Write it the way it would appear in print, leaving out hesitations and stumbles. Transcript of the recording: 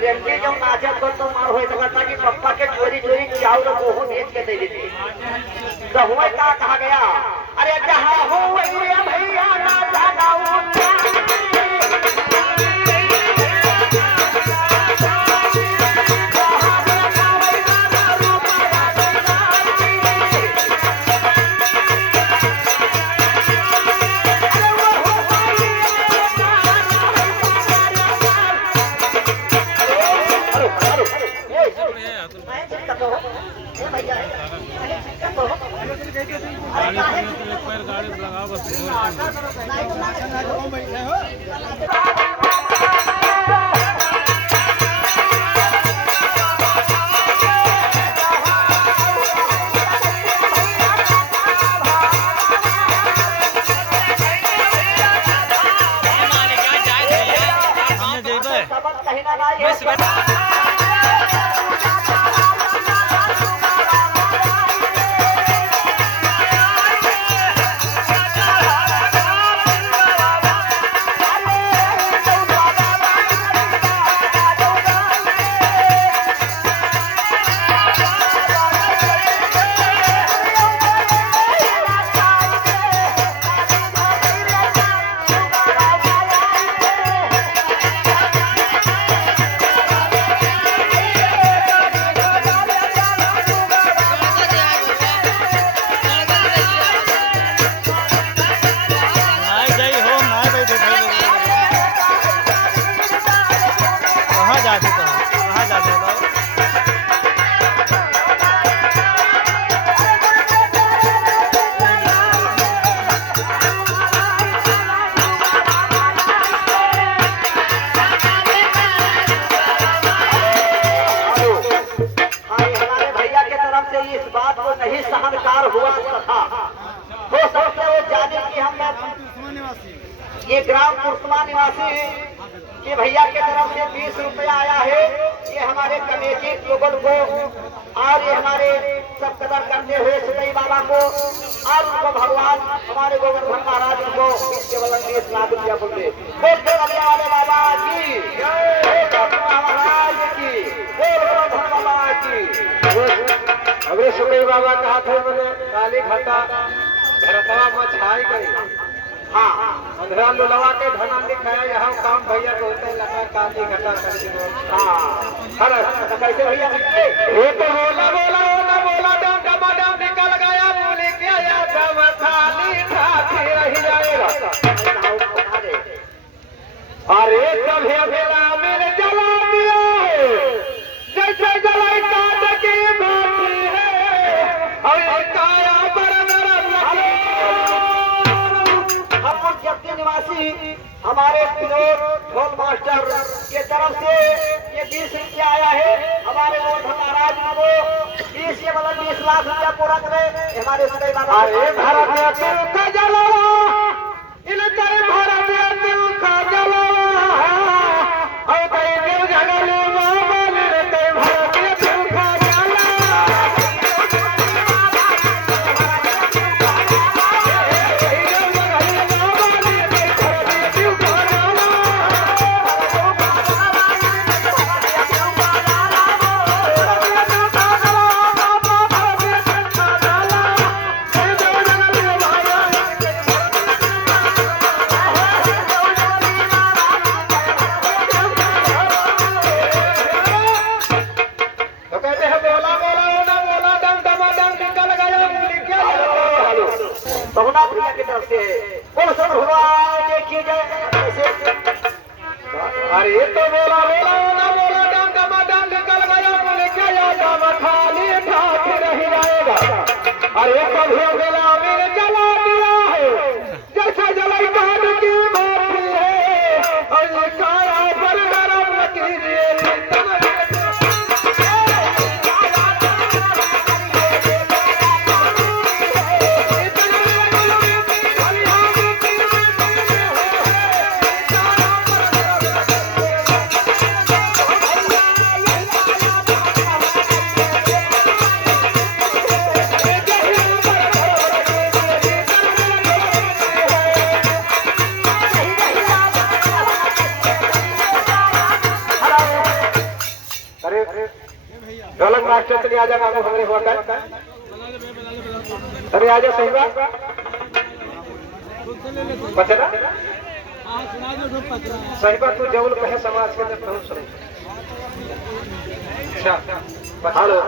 railway जो नाचत हो तो मार होए लगता कि पप्पा के चोरी चोरी चावल को बेच के दे देते तो हुए का कहा गया अरे जहां हो भैया ना जागाऊ इस बात को नहीं सहनकार हुआ था हो सकता है वो जाने की हम ये ग्राम कुर्समा निवासी कि भैया के तरफ से 20 रुपया आया है ये हमारे कमेटी लोगों को और ये हमारे सब कदर करते हुए सुनई बाबा को और उनको भगवान हमारे गोवर्धन महाराज को 20 लाख रुपया बोलते बोलते वाले बाबा की महाराज की गोवर्धन बाबा की अबे सुनई बाबा कहा थे मैंने काली घाटा भरतवा में छाई गई हाँ अंधेरा लुलवा के धना दिखाया यहाँ काम भैया को होते लगा काली घटा कर हाँ कैसे भैया ये तो बोला बोला बोला बोला डम डम निकल गया बोले क्या या दम थाली ठाठी रह जाएगा अरे कभी भेला मेरे जला दिया जैसे जलाई काट के बाती है अरे काया पर निवासी हमारे विनोद ढोल मास्टर के तरफ से ये 20 रुपया आया है हमारे गोवर्धन महाराज को 20 ये मतलब 20 लाख रुपया पूरा करे हमारे सुनई बाबा अरे भारत का जला इन तेरे भारत का जला और तेरे दिल जगल बाबा ने तेरे भारत का जला अरे तो बोला बोला ना बोला डम निकल गया बोले क्या याद खाली ठाठ रह जाएगा अरे कभी बोला मैंने जला दिया है जैसे जलाई काट की बात है और ये काया पर गरम लकीर मास्टर चले आ जा बाबू हमरे हुआ कर अरे आ जा सही बात पचरा सही बात तू जौल कहे समाज के अंदर बहुत अच्छा हेलो